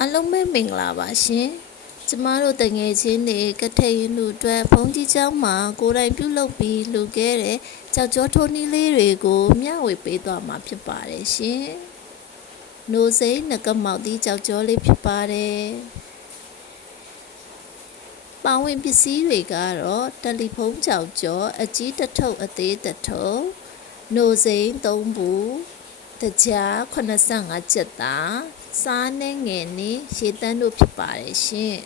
အားလုံးပဲမင်္ဂလာပါရှင်ကျမတို့တငယ်ချင်းတွေကထိန်လူအတွက်ဘုန်းကြီးကျောင်းမှာကိုယ်တိုင်ပြုလုပ်ပြီးလူခဲ့တဲ့ကြောက်ကြောထိုးနည်းလေးတွေကိုမျှဝေပေးသွားမှာဖြစ်ပါတယ်ရှင်။နိုစိန်ငကမောက်သီးကြောက်ကြောလေးဖြစ်ပါတယ်။ပါဝင်ပစ္စည်းတွေကတော့တယ်လီဖုန်းကြောက်ကြောအကြီးတစ်ထုပ်အသေးတစ်ထုပ်နိုစိန်3ဘူးတကြား85ကျပ်သားစားနဲ့ငယ်နဲ့ရေတန်းတို့ဖြစ်ပါတယ်ရှင်။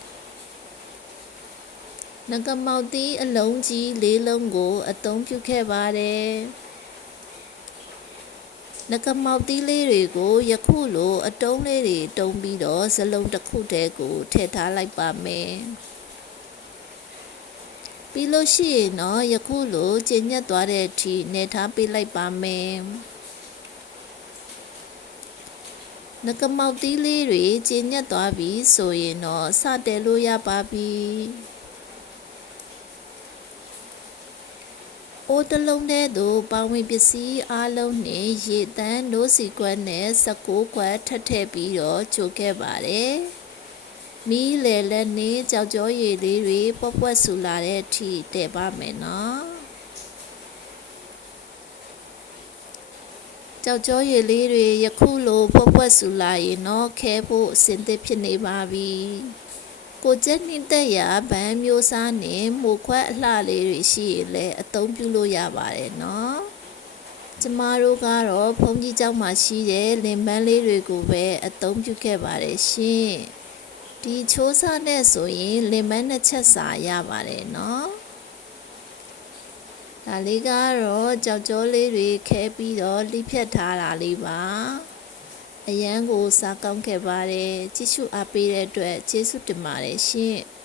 ငကမောက်သီးအလုံးကြီး၄လုံးကိုအသုံးပြုခဲ့ပါတယ်။ငကမောက်သီးလေးတွေကိုယခုလိုအတုံးလေးတွေတုံးပြီးတော့ဇလုံးတစ်ခုတည်းကိုထည့်ထားလိုက်ပါမယ်။ပြီးလို့ရှိရင်တော့ယခုလိုကျဉ်ညက်သွားတဲ့အထိနေထားပေးလိုက်ပါမယ်။ငကမောက်သီးလေးတွေကျဉ်ညက်သွားပြီဆိုရင်တော့စတဲလို့ရပါပြီ။အိုးတစ်လုံးထဲသို့ပါဝင်ပစ္စည်းအားလုံးနဲ့ရေတန်းနိုးစီကွက်နဲ့16ကွက်ထပ်ထည့်ပြီးတော့ချိုခဲ့ပါတယ်။မီးလေလက်နဲ့ကြောက်ကြောရည်လေးတွေပွက်ပွက်ဆူလာတဲ့အထိတည်ပါမယ်နော်။ကြောက်ကြောရည်လေးတွေယခုလိုဖွက်ဖွက်ဆူလာရင်တော့ခဲဖို့အဆင်သင့်ဖြစ်နေပါပြီ။ကိုကျက်နှင်းသက်ရာဗန်းမျိုးစားနဲ့မိုခွက်အလှလေးတွေရှိရင်လည်းအသုံးပြုလို့ရပါတယ်နော်။ကျမတို့ကတော့ဘုန်းကြီးကျောင်းမှာရှိတဲ့လင်ပန်းလေးတွေကိုပဲအသုံးပြုခဲ့ပါတယ်ရှင်။ဒီချိုးစားနဲ့ဆိုရင်လင်ပန်း2ချက်စာရပါတယ်နော်။ဒါလေးကတော့ကြောက်ကြောလေးတွေခဲပြီးတော့လိဖြတ်ထားတာလေးပါအရန်ကိုစားကောင်းခဲ့ပါတယ်ကြည့်ရှုအားပေးတဲ့အတွက်ကျေးဇူးတင်ပါတယ်ရှင်။